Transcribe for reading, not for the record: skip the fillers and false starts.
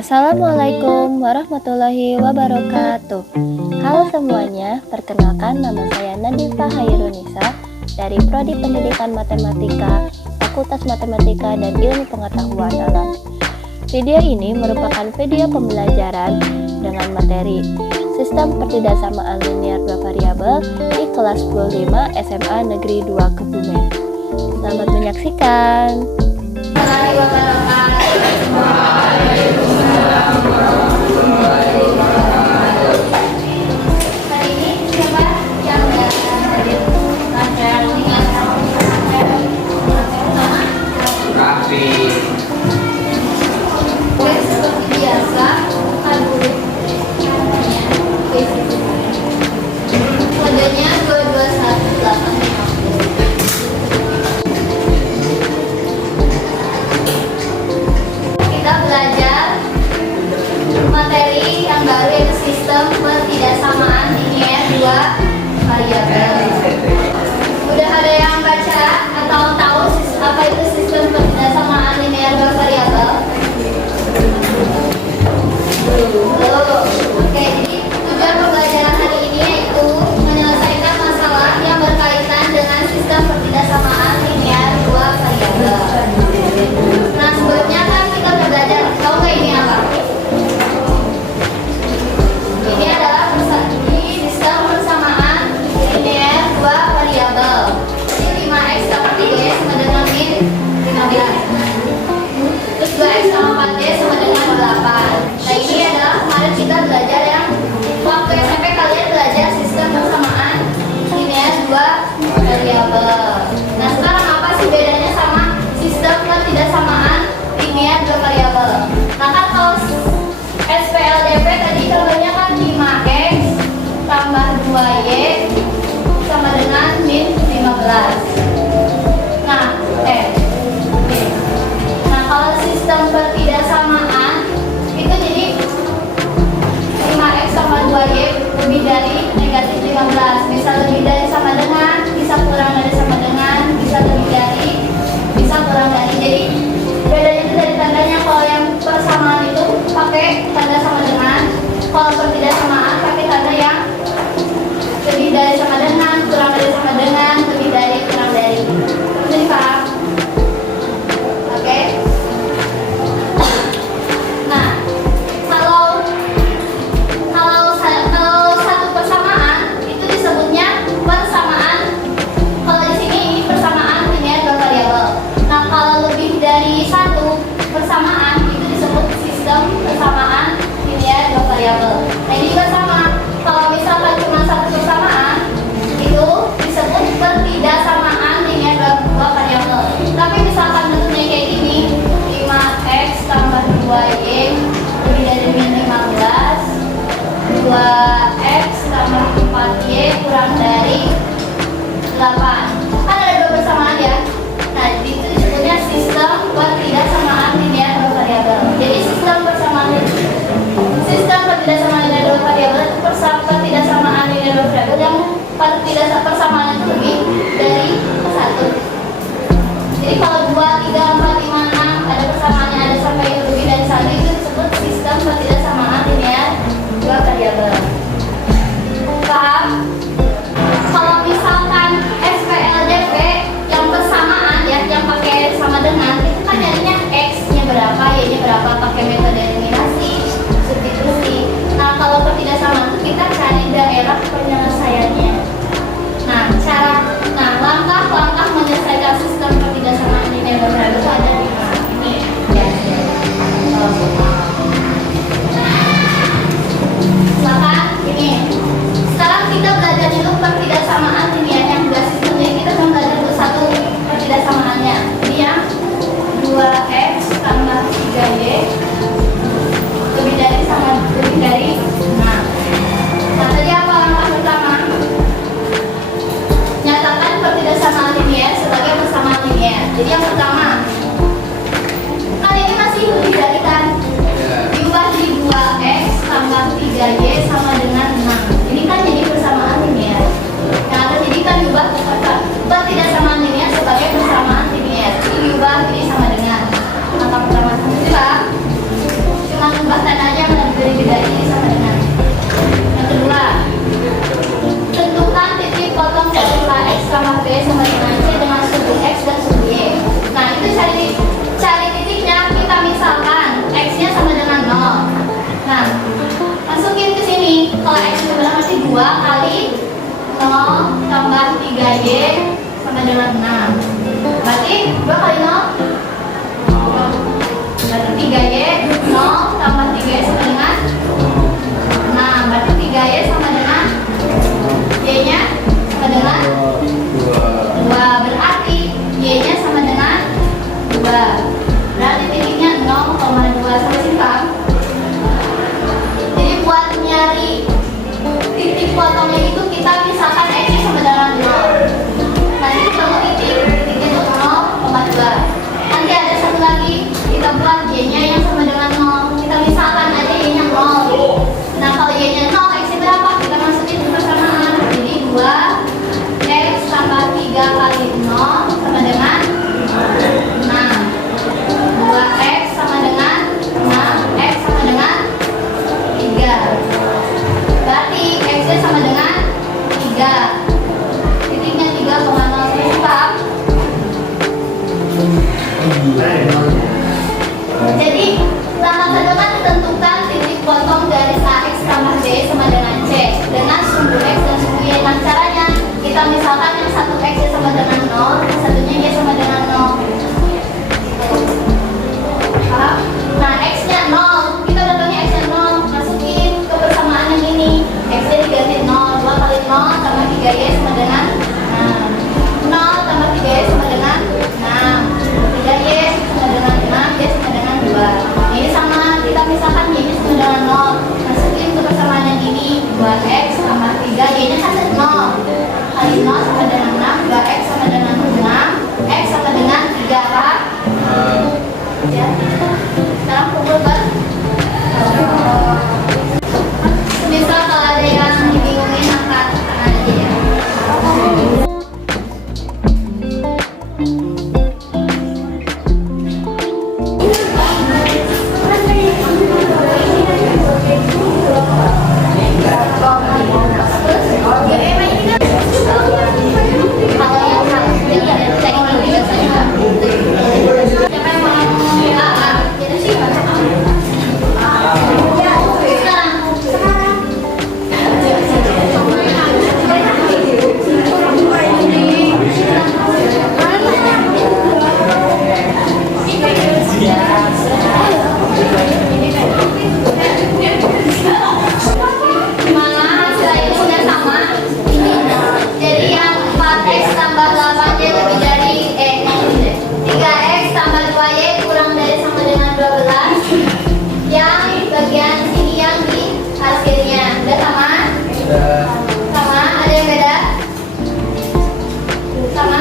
Assalamualaikum warahmatullahi wabarakatuh. Halo semuanya, perkenalkan nama saya Nadifa Hairunisa dari Prodi Pendidikan Matematika, Fakultas Matematika dan Ilmu Pengetahuan Alam. Video ini merupakan video pembelajaran dengan materi Sistem Pertidaksamaan Linier 2 Variabel di kelas 25 SMA Negeri 2 Kebumen. Selamat menyaksikan. Materi yang baru yaitu sistem pertidaksamaan linier 2 variabel. Udah ada yang baca atau tahu apa itu sistem pertidaksamaan linier 2 variabel? Belum. Oke, jadi tujuan pembelajaran hari ini yaitu menyelesaikan masalah yang berkaitan dengan sistem pertidaksamaan linier 2 variabel. Nah, sebelumnya kan kita udah belajar, tahu nggak ini apa? Ini adalah sistem persamaan linier 2 variabel. Jadi 5x sama 3y sama dengan min 15. Terus 2x sama 4y sama dengan 8. Nah, ini adalah kemarin kita belajar yang waktu SMP kalian belajar sistem persamaan linier 2 variabel. Nah, sekarang apa sih bedanya sama sistem pertidaksamaan linier 2 variabel? Nah, kan kalau SPLDP tadi contohnya kan 5x tambah 2y sama dengan min 15. Nah, kalau sistem pertidaksamaan itu jadi 5x sama 2y lebih dari negatif 15. Bisa lebih dari sama dengan, bisa kurang dari sama dengan, bisa lebih dari, bisa kurang dari. Jadi bedanya itu dari tandanya. Kalau yang persamaan itu pakai tanda sama dengan, kalau pertidaksamaan pakai tanda yang lebih dari sama dengan, kurang dari sama dengan, lebih dari, kurang dari. Jadi paham? Oke? Nah, kalau satu persamaan itu disebutnya persamaan. Kalau di sini ini persamaan linier 2 variabel. Nah, kalau lebih dari satu persamaan itu disebut sistem persamaan linier 2 variabel. Nah, ini juga sama. Kalau misalkan cuma satu persamaan itu disebut pertidaksamaan linier 2 variabel. Tapi misalkan bentuknya kayak gini, 5x tambah 2y lebih dari min 15, 2x tambah 4y kurang dari 8. Kan ada dua persamaan ya. Nah, itu disebutnya sistem pertidaksamaan linier 2 variabel. Jadi sistem pertidaksamaan linier 2 variabel itu pertidaksamaan linier 2 variabel yang persamaan itu lebih dari 1. Jadi kalau 2, 3, 4, 5, 6 ada persamaannya ada sampai lebih dari 1, itu disebut sistem pertidaksamaan linier 2 variabel. Paham? Kalau misalkan SPLDP yang persamaan ya, yang pakai sama dengan, itu kan jadinya 3Y sama dengan 6. Berarti 2 kali 0. Berarti 3Y 0 tambah 3Y sama dengan 6. Berarti 3Y sama dengan Y-nya sama dengan 2. Berarti Y-nya sama dengan 2. Berarti titiknya 0,2. Sampai sini paham? Jadi buat nyari titik potongnya itu kita misalkan X-nya sama dengan 0. Nanti kita mau titiknya itu 0,2. Nanti ada satu lagi kita buat Y-nya yang sama dengan 0. Kita misalkan aja Y-nya 0. Nah kalau Y-nya 0, X-nya berapa? Kita masukin ke persamaan. Jadi 2X tambah 3 kali 0 sama dengan 6. 2X sama dengan 6. X sama dengan 3. Berarti X-nya sama dengan 3. Titiknya 3,0. Paham? Jadi langkah kedua tentukan titik potong garis AX tambah B sama dengan C dengan sumbu X dan sumbu Y. Nah caranya kita misalkan yang satu X nya sama dengan 0, yang satunya Y sama dengan 0. Paham? Nah X nya 0, kita udah tahu X nya 0, masukin ke persamaan yang ini. X nya diganti 0, 2 kali 0 tambah 3Y sama dengan 6. 0 tambah 3Y sama dengan 6. 3Y sama dengan 6, Y sama dengan 2. Ini sama, kita misalkan Y nya sama dengan 0, masukin ke persamaan yang ini. 2X tambah 3, Y nya kan 0 kali 0 sama dengan 6, 2X sama dengan 6, X sama dengan 3 kan? Ya. Sekarang pukul kan? Misal kalau ada yang dibingungin angkat tangan aja ya. Kalau yang harus jadi teknik juga saya. Siapa yang mau jadi sih? Mana hasil ini udah sama? Jadi yang 4X tambah 8Y lebih dari 3X tambah 2Y kurang dari sama dengan 12. Yang bagian sini yang di hasilnya udah sama? Sama? Ada yang beda? Sama?